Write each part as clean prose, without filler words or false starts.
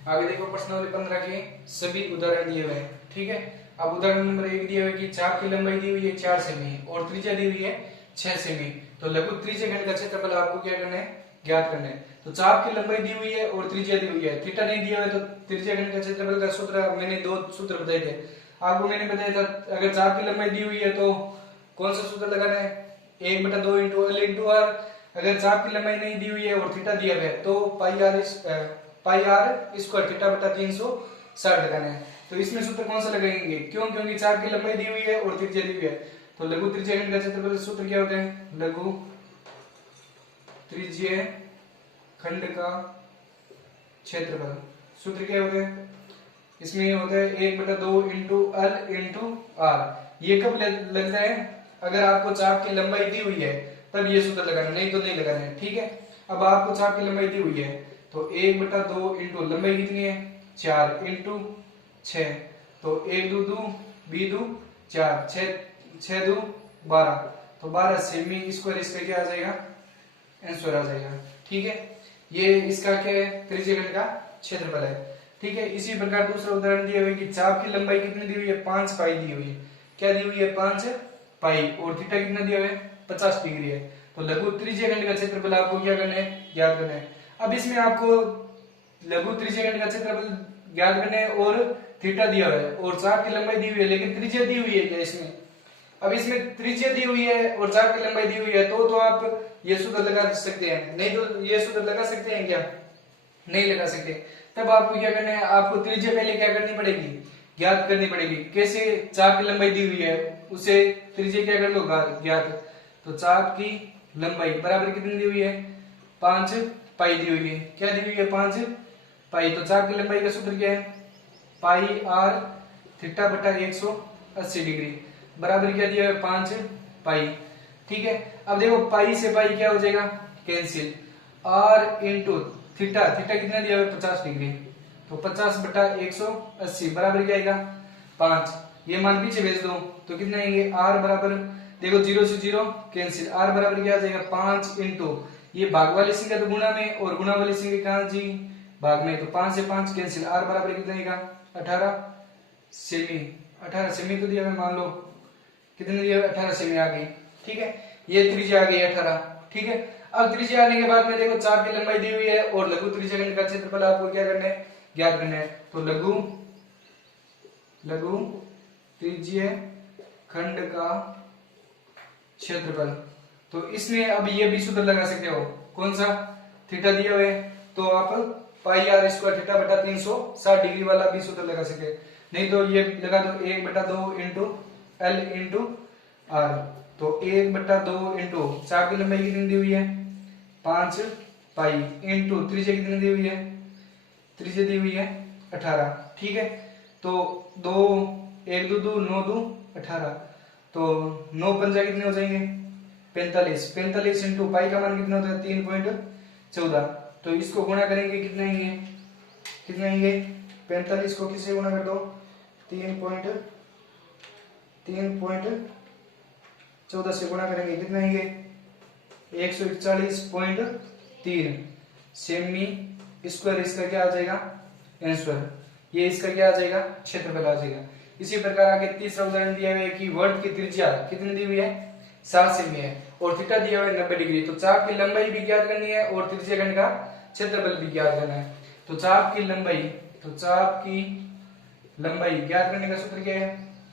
आगे देखो प्रश्नावली 15 के सभी उदाहरण दिए हुए हैं। ठीक है, अब उदाहरण नंबर 1 दिया हुआ है कि चाप की लंबाई दी हुई है 4 सेमी और त्रिज्या दी हुई है 6 सेमी। तो लघु त्रिज्यखंड का क्षेत्रफल आपको क्या करना है, ज्ञात करना है। तो चाप की लंबाई दी हुई है और त्रिज्या दी हुई है, थीटा नहीं दिया हुआ है, तो त्रिज्यखंड का क्षेत्रफल का सूत्र मैंने दो सूत्र बताए थे आपको। मैंने बताया था अगर चाप की लंबाई दी हुई है तो कौन सा सूत्र लगाना है, 1/2 इंटू एल इंटू आर। अगर चाप की लंबाई नहीं दी हुई है और थीटा दिया हुआ है तो पाई आर स्क्वायर थीटा बटा 360 लगाना है। तो इसमें सूत्र कौन सा लगाएंगे, क्यों, क्योंकि चाप की लंबाई दी हुई है और त्रिज्या दी हुई है। तो लघु त्रिज्यखंड का क्षेत्रफल सूत्र क्या होता है, लघु त्रिज्य खंड का क्षेत्रफल सूत्र क्या होता है, इसमें ये होता है 1/2 इंटू एल इंटू आर। ये कब लगता है, अगर आपको चाप की लंबाई दी हुई है तब ये सूत्र लगाना, नहीं तो नहीं लगाना है। ठीक है, अब आपको चाप की लंबाई दी हुई है तो 1/2 इंटू लंबाई कितनी है 4 इंटू 6, तो 1 2 2 बी 2 4 6 2 12, तो 12 सेमी स्क्वायर इसका क्या आ जाएगा, आंसर आ जाएगा। ठीक है, ये इसका क्या है, त्रिज्यखंड का क्षेत्रफल है। ठीक है, इसी प्रकार दूसरा उदाहरण दिया हुआ है कि चाप की लंबाई कितनी दी हुई है, 5 पाई दी हुई है। क्या दी हुई है, 5 पाई, और थीटा कितना दिया हुआ है, 50 डिग्री है। तो लघु त्रिज्यखंड का क्षेत्रफल आपको क्या करना है, ज्ञात करना है। अब इसमें आपको लघु त्रिज्यखंड का क्षेत्रफल ज्ञात करना है और थीटा दिया हुआ है और चाप की लंबाई दी हुई है, लेकिन त्रिज्या दी हुई है क्या इसमें। अब इसमें त्रिज्या दी हुई है और चाप की लंबाई दी हुई है तो आप ये सूत्र लगा सकते हैं, नहीं तो ये सूत्र लगा सकते हैं क्या, नहीं लगा सकते। तब आपको क्या करना है, आपको त्रिज्या पहले क्या करनी पड़ेगी, ज्ञात करनी पड़ेगी। कैसे, चाप की लंबाई दी हुई है उसे त्रिज्या क्या कर लो, ज्ञात। तो चाप की लंबाई बराबर कितनी दी हुई है, 5 पाई दी हुई है। क्या दी हुई है, 5 पाई। तो चाप की लंबाई का सूत्र क्या है, पाई आर थीटा बटा 180 डिग्री बराबर क्या दिया है, 5 पाई। ठीक है, अब देखो पाई से पाई क्या हो जाएगा, cancel. R into theta, theta कितना दिया हुआ है, 50 डिग्री, तो 50 बटा 180 बराबर क्या आएगा, 5। ये मान पीछे भेज दो तो कितना आएंगे, आर बराबर देखो 0 से 0 कैंसिल, आर बराबर क्या आ जाएगा, 5 इंटू ये भाग वाली संख्या तो गुणा में और गुणा वाली संख्या कहां जी, भाग में, तो 5 से 5 कैंसिल, आर बराबर कितना आएगा, 18 सेमी। 18 सेमी तो दिया, मान लो कितने दिया, 18 सेमी आ गई। ठीक है, ये त्रिज्या आ गई 18। ठीक है, अब त्रिज्या आने के बाद में देखो चाप की लंबाई दी हुई है और लघु त्रिज्यखंड का क्षेत्रफल आपको क्या करना है, ज्ञात करना है। तो लघु त्रिज्यखंड का क्षेत्रफल, तो इसमें अब ये भी सूत्र लगा सकते हो, कौन सा, थीटा दिया हुआ है तो आप पाई आर स्क्वायर थीटा बटा 360 डिग्री वाला भी सूत्र लगा सकते हैं, नहीं तो ये लगा दो 1/2 इंटू एल इंटू आर। तो 1/2 इंटू चाप की लंबाई कितनी दी हुई है, 5 पाई इंटू त्रिज्या कितनी दी हुई है, त्रिज्या दी हुई है 18। ठीक है, तो 2 1 2 2 9 2 18, तो 9 पंजा कितने हो जाएंगे, 45। 45 इंटू पाई का मान कितना होता है, 3.14, तो इसको गुणा करेंगे कितना आएंगे, कितने आएंगे, 45 को किससे गुणा कर दो, 3.14 से गुणा करेंगे कितने आएंगे, 141.3 सेमी स्क्वायर, इसका क्या आ जाएगा, आंसर। ये इसका क्या आ जाएगा, क्षेत्रफल आ जाएगा। इसी प्रकार आगे तीसरा उदाहरण दिया हुआ है कि वर्त की त्रिज्या कितनी दी हुई है, 7 सेमी है और थीटा दिया हुआ है 90 डिग्री। तो चाप की लंबाई भी ज्ञात करनी है और त्रिज्यखंड का क्षेत्रफल भी ज्ञात करना है। तो चाप की लंबाई ज्ञात करने का सूत्र क्या है,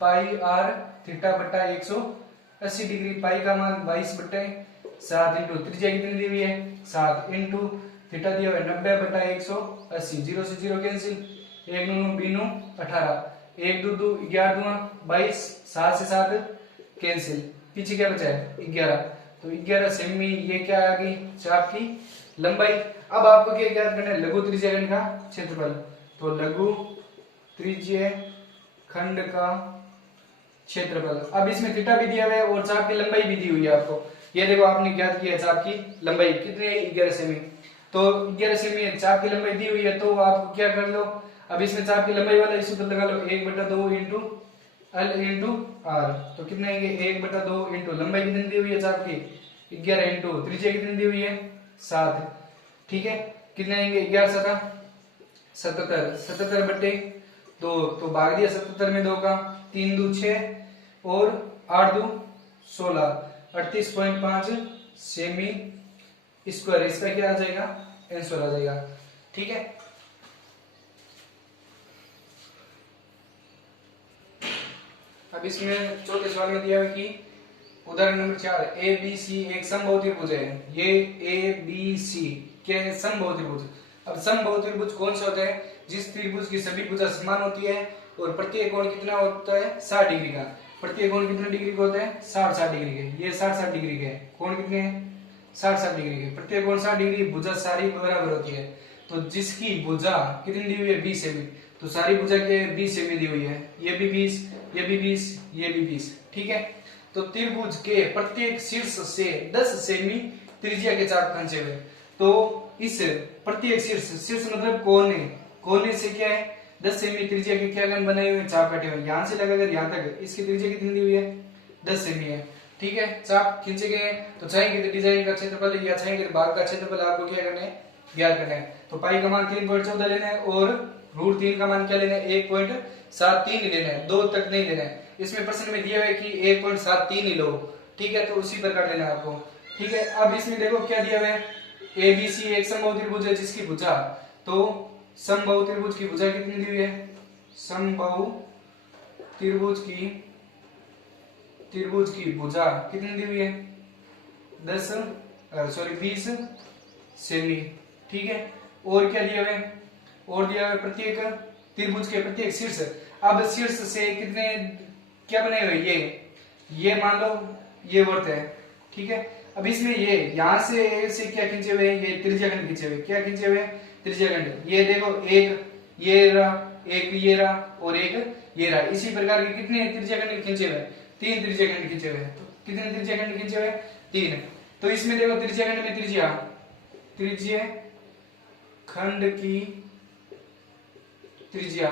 पाई आर थीटा बटा 180 डिग्री, पाई का मान 22/7 इंटू त्रिज्या कितनी दी हुई है, 7 इंटू थीटा दिया हुआ है 90 बटा 180, 0 से 0 कैंसिल, 1 9 2 9 18, 1 2 2 11 2 22, 7 से 7 कैंसिल, पीछे क्या बचा है 11, तो 11 सेमी, ये क्या आ गई, चाप की लंबाई। अब आपको क्या ज्ञात करना है, लघु त्रिज्यखंड का क्षेत्रफल। तो लघु त्रिज्यखंड का क्षेत्रफल, अब इसमें थीटा भी दिया हुआ है और चाप की लंबाई भी दी हुई है आपको। ये देखो आपने ज्ञात किया चाप की लंबाई कितनी है, 11 सेमी, तो 11 सेमी चाप की लंबाई दी हुई है, तो आप क्या कर लो, अब इसमें चाप की लंबाई वाला सूत्र लगा लो, 1/2 इंटू एल इंटू आर, तो कितने आएंगे, 1/2 इंटू लंबाई कितनी दी हुई है चाप की 11 इंटू त्रिज्या कितनी दी हुई है 7। ठीक है, कितने आएंगे, 11 7 77, 77 बटे 2, तो भाग दिया 77 में 2 का, 3 2 6 और 8 2 16, 38.5 सेमी स्क्वायर। इसका क्या आ जाएगा, आंसर आ जाएगा। ठीक है, अब इसमें चौथे सवाल में दिया है कि उदाहरण नंबर 4, ए बी सी एक समबाहु त्रिभुज है। ये ए बी सी क्या है, समबाहु त्रिभुज। अब समबाहु त्रिभुज कौन सा होता है, जिस त्रिभुज की सभी भुजा समान होती है और प्रत्येक कोण कितना होता है, 60 डिग्री का। प्रत्येक कोण कितने डिग्री का होता है, 60 डिग्री के। ये 60 डिग्री के कोण कितने हैं, 60 डिग्री के। प्रत्येक कोण 60 डिग्री, भुजा सारी बराबर होती है। तो जिसकी भुजा कितनी दी हुई है, 20 सेमी, तो सारी भुजा के 20 सेमी दी हुई है। ये भी 20, ये भी 20, ये भी 20। ठीक है, तो त्रिभुज के प्रत्येक शीर्ष से 10 सेमी त्रिज्या के चाप खींचे हुए। तो इस प्रत्येक शीर्ष, शीर्ष मतलब कोने, कोने से क्या है, 10 सेमी त्रिज्या के क्या बनाए हुए, चाप काटे हुए। यहां से लगाकर यहां तक इसकी त्रिज्या कितनी दी हुई है, 10 सेमी है। ठीक है, चाप खींचे गए, तो चाहेंगे तो डिजाइन का क्षेत्रफल या चाहेंगे तो भाग का क्षेत्रफल आपको क्या करना है, ज्ञात करना है। तो पाई का मान 3.14 लेना है और √3 का मान क्या लेना है, 1.73 लेना है, 2 तक नहीं लेना है। इसमें प्रश्न में दिया हुआ है कि 1.73 ही लो। ठीक है, तो उसी प्रकार लेना है आपको। ठीक है, अब इसमें देखो क्या दिया हुआ है, ए बी सी एक समबाहु त्रिभुज है जिसकी भुजा, तो समबाहु त्रिभुज की भुजा कितनी दी हुई है, समबाहु त्रिभुज की भुजा कितनी दी हुई है, 20 सेमी। ठीक है, और क्या दिया हुआ है, और दिया हुआ है प्रत्येक त्रिभुज के प्रत्येक शीर्ष। अब शीर्ष से कितने क्या बने हुए, ये मान लो ये वृत्त है। ठीक है, अब इसमें ये यहां से क्या खींचे हुए, ये त्रिज्याखंड खींचे हुए। क्या खींचे हुए, त्रिज्याखंड। ये देखो, एक ये रहा, एक ये रहा और एक ये रहा। इसी प्रकार के कितने त्रिज्याखंड खींचे हुए, 3 त्रिज्याखंड खींचे हुए। तो कितने त्रिज्याखंड खींचे हुए, 3। तो इसमें देखो त्रिज्याखंड में खंड की त्रिज्या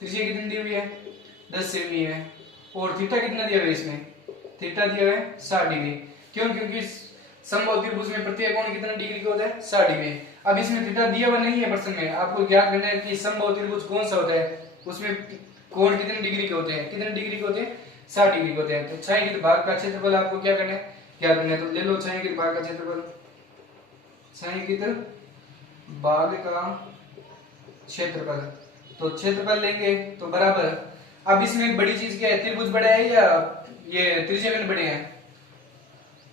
कितनी दी हुई है, 10 सेमी है। और थीटा कितना दिया हुआ है, इसमें थीटा दिया हुआ है 60 डिग्री। क्यों, क्योंकि समबाहु त्रिभुज में प्रत्येक कोण कितना डिग्री का होता है, 60 डिग्री। अब इसमें थीटा दिया हुआ नहीं है प्रश्न में, आपको ज्ञात करना है कि समबाहु त्रिभुज कौन सा होता है, उसमें कोण कितने डिग्री के होते हैं, कितने डिग्री के होते हैं, 60 डिग्री के होते हैं। तो छाएंगे तो भाग का क्षेत्रफल आपको क्या करना है, ज्ञात करना है। तो ले लो छाएंगे भाग का क्षेत्रफल, छाएंगे तो भाग का क्षेत्रफल, तो क्षेत्रफल लेंगे तो बराबर। अब इसमें बड़ी चीज क्या है, त्रिभुज बड़ा है या ये त्रिज्याखंड बड़े हैं,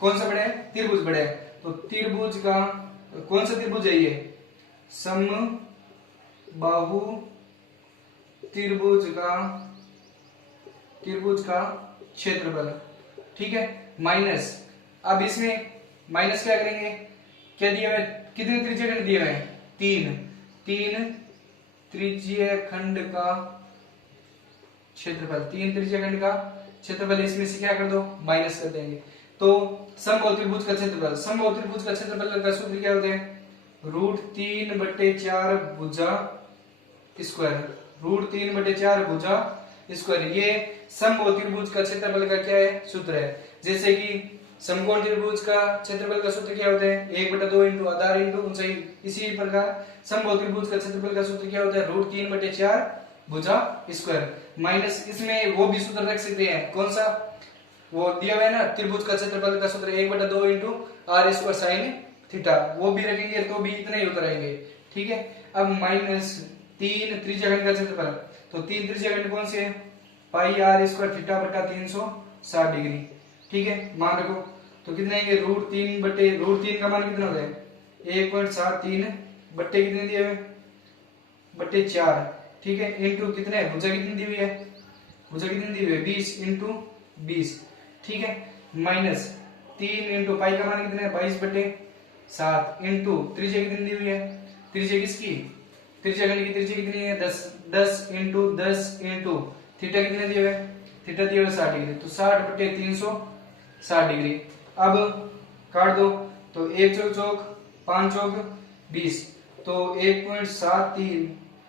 कौन सा बड़ा है, त्रिभुज बड़ा है। तो त्रिभुज का कौन सा त्रिभुज है, ये समबाहु त्रिभुज का क्षेत्रफल। ठीक है, माइनस, अब इसमें माइनस क्या करेंगे, क्या दिया हुआ है, कितने त्रिज्याखंड दिए हुए हैं, 3 त्रिज्याखंड का क्षेत्रफल, 3 त्रिज्याखंड का क्षेत्रफल। इसमें से क्या कर दो, माइनस कर देंगे। तो समबाहु त्रिभुज का क्षेत्रफल, समबाहु त्रिभुज का क्षेत्रफल का सूत्र क्या होता है, √3/4 भुजा स्क्वायर, √3/4 भुजा स्क्वायर। ये समबाहु त्रिभुज का क्षेत्रफल का क्या है, सूत्र है। जैसे कि समकोण त्रिभुज का क्षेत्रफल का सूत्र क्या होता है, 1/2 इंटू आधार इंटू ऊंचाई। इसी प्रकार समबाहु त्रिभुज का क्षेत्रफल का सूत्र क्या होता है, √3/4 भुजा स्क्वायर। माइनस इसमें वो भी सूत्र रख सकते हैं, कौन सा, वो दिया हुआ है ना, त्रिभुज का क्षेत्रफल का सूत्र 1/2 into r square sine theta, वो भी रखेंगे तो भी इतने ही उत्तर आएंगे। ठीक है, अब -3 त्रिज्याखंड का क्षेत्रफल, तो 3 त्रिज्याखंड कौन से है, पाई r स्क्वायर थीटा बटा 360 डिग्री। ठीक है, मान रखो, तो कितने आएंगे, √3 का मान कितना होता है, 1.73 बट्टे कितने दिए हुए, बट्टे 4। ठीक है, इंटू कितने, भुजा कितनी दी हुई है, भुजा कितनी दी हुई है, 20 इंटू 20। ठीक है, माइनस 3 इंटू पाई का मान कितना है, 22/7 इंटू त्रिज्या कितनी दी हुई है, त्रिज्या किसकी, त्रिज्याखंड की त्रिज्या कितनी है, 10 इंटू 10 इंटू थीटा कितने दिए हुए, थीटा दिए हुए 60 डिग्री, तो 60/360 डिग्री। अब काट दो, तो 1 चौक चौक 5 चौक 20, तो 1.73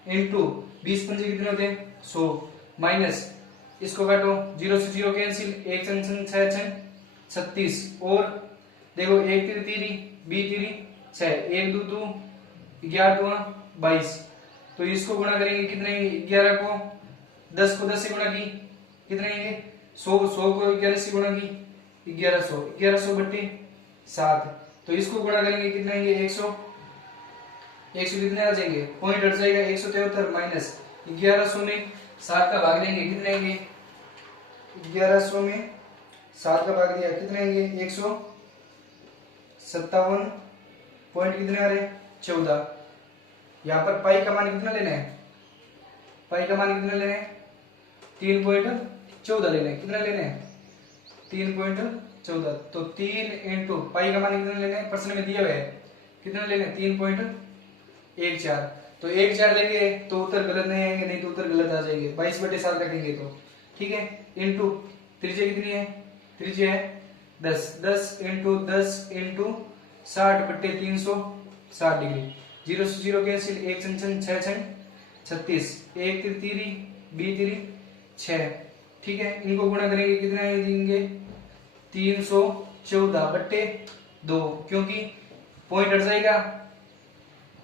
इंटू 20 पंजे कितने होते हैं, 100, माइनस इसको काटो, 0 से 0 कैंसिल, 1 6 6 36, और देखो 1 3 3 20 3 6, 1 2 2 11 2 22, तो इसको गुणा करेंगे कितने आएंगे, 11 को 10 को 10 से गुणा की कितने आएंगे, 100 को 11 से गुणा की 1100, 1100 बट्टे 7। तो इसको गुणा करेंगे कितने आएंगे, 100 कितने आ जाएंगे, पॉइंट हट जाएगा, 173 माइनस 1100 में 7 का भाग देंगे कितने आएंगे, 1100 में 7 का भाग दिया कितने आएंगे, 157 पॉइंट कितने आ रहे, 14। यहाँ पर पाई का मान कितना लेना है, पाई का मान कितना लेना है, 3.14 लेना है, कितना लेना है 3.14। तो 3 इंटू पाई का मान कितना लेना है, प्रश्न में दिया हुआ है कितना लेना है, 3.14। तो 1/4 लेंगे तो उत्तर गलत नहीं आएंगे, नहीं तो उत्तर गलत आ जाएंगे, 22/7 रखेंगे तो ठीक है। इंटू त्रिज्या कितनी है, त्रिज्या है 10, 10 इंटू 10 इंटू 60/360 डिग्री, 0 से 0 कैंसिल, 1 छन 6 छन 36, 1 3 बी 3 6, ठीक है। इनको गुणा करेंगे कितना देंगे, 314/2, क्योंकि पॉइंट हट जाएगा,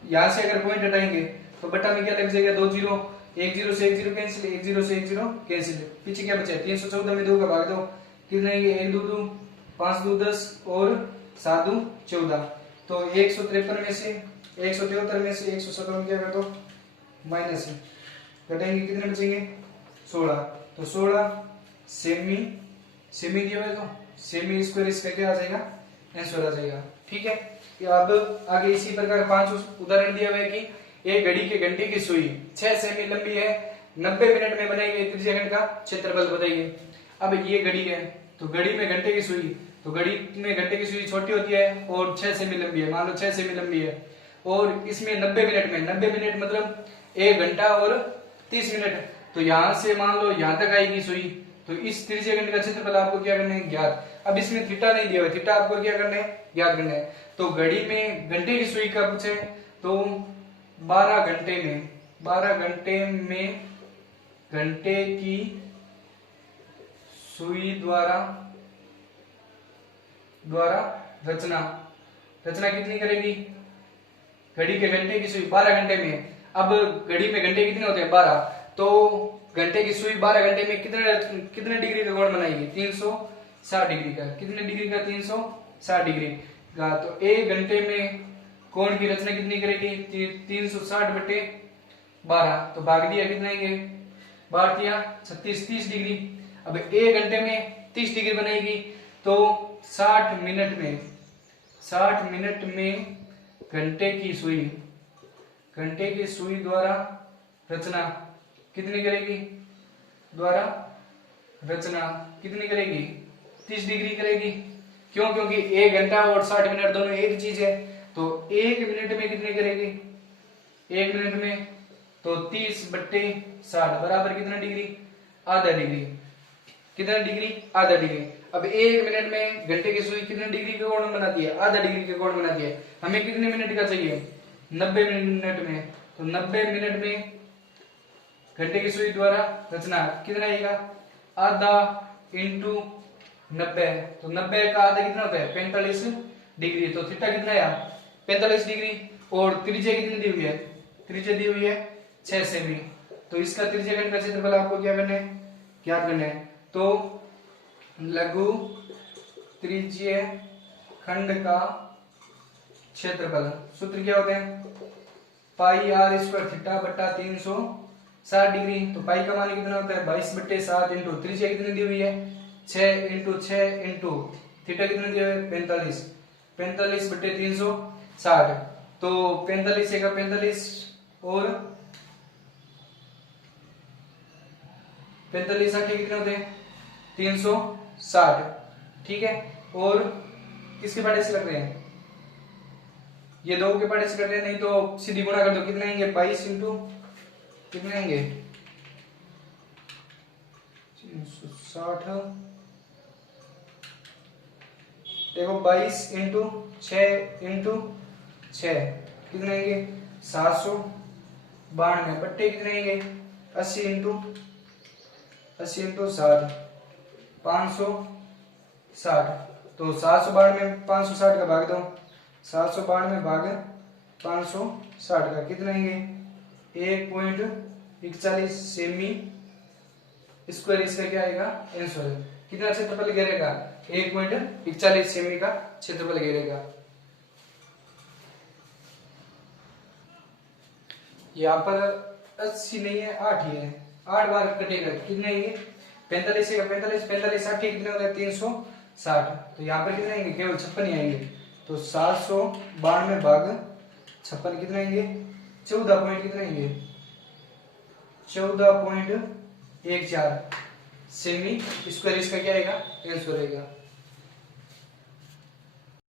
यहां से अगर पॉइंट हटाएंगे तो बटा में क्या लग जाएगा, 2 0, 1 0 से 1 0 कैंसिल, 1 0 से 1 0 कैंसिल, पीछे क्या बचा है, 314 में 2 का भाग दो कितना आएंगे, 1 2 2 5 2 10 और 7 2 14। तो 173 में से 157 क्या कर दो माइनस, घटाएंगे कितने बचेंगे, 16। तो 16 सेमी दिया हुआ है, तो सेमी स्क्वायर इसका क्या आ जाएगा, आंसर आ जाएगा, ठीक है। अब आगे इसी प्रकार 5 उदाहरण दिया हुआ है कि एक घड़ी के घंटे की सुई 6 सेमी लंबी है, 90 मिनट में बनाई गई त्रिज्या खंड का क्षेत्रफल बताइए। अब ये घड़ी है, तो घड़ी में घंटे की सुई, तो घड़ी में घंटे की सुई छोटी होती है और 6 सेमी लंबी है, मान लो 6 सेमी लंबी है, और इसमें 90 मिनट में, 90 मिनट मतलब 1 घंटा और 30 मिनट, तो यहां से मान लो यहां तक आएगी सुई, तो इस त्रिज्या खंड का क्षेत्रफल आपको क्या करना है, ज्ञात। अब इसमें थीटा नहीं दिया हुआ, थीटा आपको क्या करना है, ज्ञात करना है। तो घड़ी में घंटे की सुई का पूछे तो 12 घंटे में घंटे की सुई द्वारा रचना कितनी करेगी, घड़ी के घंटे की सुई 12 घंटे में। अब घड़ी में घंटे कितने होते हैं, 12, तो घंटे की सुई 12 घंटे में कितने डिग्री का कोण बनाएगी, 360 डिग्री का, कितने डिग्री का, 360 डिग्री का। तो 1 घंटे में कोण की रचना कितनी करेगी, 360/12, तो भाग दिया कितना आएंगे, 12 दिया 36, 30 डिग्री। अब 1 घंटे में 30 डिग्री बनेगी, तो 60 मिनट में घंटे की सुई द्वारा रचना कितनी करेगी, 30 डिग्री करेगी। क्यों, क्योंकि 1 घंटा और 60 मिनट दोनों एक चीज है, तो 1 मिनट में कितने करेगी, 1 मिनट में तो 30/60 बराबर कितना डिग्री, आधा डिग्री, कितना डिग्री, आधा डिग्री। अब 1 मिनट में घंटे की सुई कितने डिग्री का कोण बनाती है, आधा डिग्री का कोण बनाती है। हमें कितने मिनट का चाहिए, 90 मिनट में, तो 90 मिनट में घंटे की सुई द्वारा रचना कितना आएगा, आधा इंटू 90, तो 90 का आधा कितना होता है, 45 डिग्री। तो थीटा कितना आया, 45 डिग्री, और त्रिज्या कितनी दी हुई है, त्रिज्या दी हुई है 6 सेमी। तो इसका त्रिज्या खंड का क्षेत्रफल आपको क्या करना है, ज्ञात करना है। तो लघु त्रिज्य खंड का क्षेत्रफल सूत्र क्या होते हैं, पाई आर स्क्वायर थीटा बटा 360 डिग्री। तो पाई का मान कितना होता है, 22/7 इंटू त्रिज्या कितनी दी हुई है, 6 इंटू 6 इंटू थीटा कितना दिया है, 45/360। तो 45 का 45 और 45 60 कितने होते हैं, 360, ठीक है। और किसके पार्टे से लग रहे हैं, ये 2 के पार्टे से कर रहे हैं, नहीं तो सीधी गुणा कर दो, कितने आएंगे, 22 इंटू कितने आएंगे, 360, देखो 22 इंटू 6 इंटू 6 कितने आएंगे, 792 बट्टे कितने आएंगे, 80 इंटू 60 560। तो 792 में 560 का भाग दो, 792 में भाग 560 का कितने आएंगे, 1.41 सेमी स्क्वायर, इसका क्या आएगा आंसर। कितना क्षेत्रफल घेरेगा 1.41 सेमी का क्षेत्रफल घेरेगा। यहाँ पर 80 नहीं है 8 ही है, 8 बार कटेगा कितने आएंगे 45 का 45 45 60 कितने हो गए 360। तो यहाँ पर कितने आएंगे केवल 56 ही आएंगे। तो 792 भाग 56 कितने आएंगे 14 पॉइंट कितने आएंगे 14.14 सेमी स्क्वायर, इसका क्या आएगा आंसर आएगा।